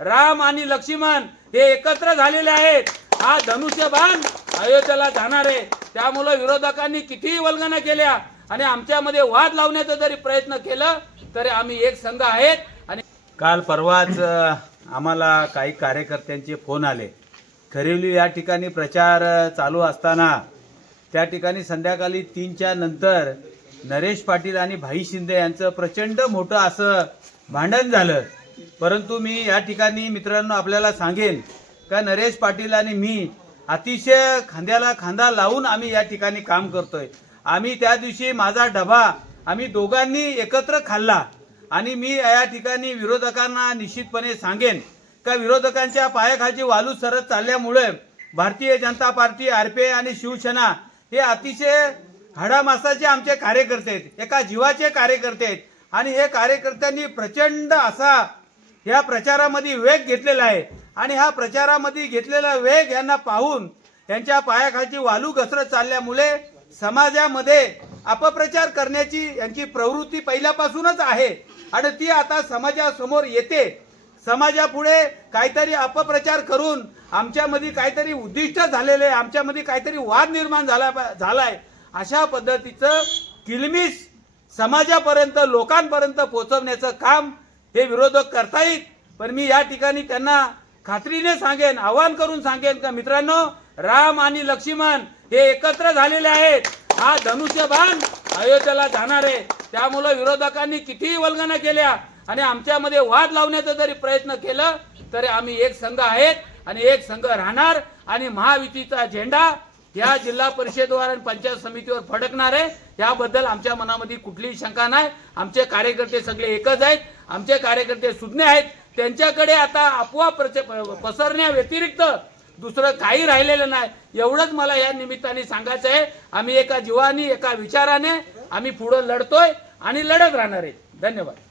राम आणि लक्ष्मण हे एकत्र झालेले आहेत। हा धनुष्यबाण अयोध्येला जाणार आहे। त्यामुळे विरोधकांनी कितीही वल्गना केल्या आणि आमच्यामध्ये वाद लावण्याचा जरी प्रयत्न केला तरी आम्ही एक संघ आहेत। आणि काल परवाच आम्हाला काही कार्यकर्त्यांचे फोन आले। खरिवली या ठिकाणी प्रचार चालू असताना त्या ठिकाणी संध्याकाळी 3च्या नंतर नरेश पाटील आणि भाई शिंदे यांचं प्रचंड मोठं असं भांडण झालं। परंतु मी या ठिकाणी मित्रांनो आपल्याला सांगेन का नरेश पाटील आणि मी अतिशय खांद्याला खांदा लावून आम्ही या ठिकाणी काम करतोय। आम्ही त्या दिवशी माझा डबा आम्ही दोघांनी एकत्र खाल्ला आणि मी या ठिकाणी विरोधकांना निश्चितपणे सांगेन का विरोधकांच्या पायाखालची वालू सरत चालल्यामुळे भारतीय जनता पार्टी, आरपीआय आणि शिवसेना हे अतिशय हाडामासाचे आमचे कार्यकर्ते आहेत, एका जीवाचे कार्यकर्ते आहेत आणि हे कार्यकर्त्यांनी प्रचंड असा या प्रचारामध्ये वेग घेतलेला आहे आणि हा प्रचारामध्ये घेतलेला वेग यांना पाहून यांच्या पायाखालची वालू घसरत चालल्यामुळे समाजामध्ये अपप्रचार करण्याची यांची प्रवृत्ती पहिल्यापासूनच आहे आणि ती आता समाजासमोर येते। समाजापुढे काहीतरी अपप्रचार करून आमच्यामध्ये काहीतरी उद्दिष्ट झालेले, आमच्यामध्ये काहीतरी वाद निर्माण झालाय अशा पद्धतीचं किलमिश समाजापर्यंत लोकांपर्यंत पोहोचवण्याचं काम हे विरोधक करतायत। पण मी या ठिकाणी त्यांना खात्रीने सांगेन, आवाहन करून सांगेन का मित्रांनो, राम आणि लक्ष्मण हे एकत्र झालेले आहेत। हा धनुष्यबाण अयोध्येला जाणार आहे। त्यामुळे विरोधकांनी कितीही वल्गना केल्या आणि आमच्यामध्ये वाद लावण्याचा जरी प्रयत्न केला तरी आम्ही एक संघ आहेत आणि एक संघ राहणार आणि महायुतीचा झेंडा या जिल्हा परिषदेवर आणि पंचायत समितीवर फडकणार आहे। याबद्दल आमच्या मनामध्ये कुठलीही शंका नाही। आमचे कार्यकर्ते सगळे एकच आहेत, आमचे कार्यकर्ते सुज्ञ आहेत। त्यांच्याकडे आता अफवा पसरण्या व्यतिरिक्त दुसरं काही राहिलेलं नाही। एवढंच मला या निमित्ताने सांगायचं आहे। आम्ही एका जीवानी, एका विचाराने आम्ही पुढे लढतोय आणि लढत राहणार आहे। धन्यवाद।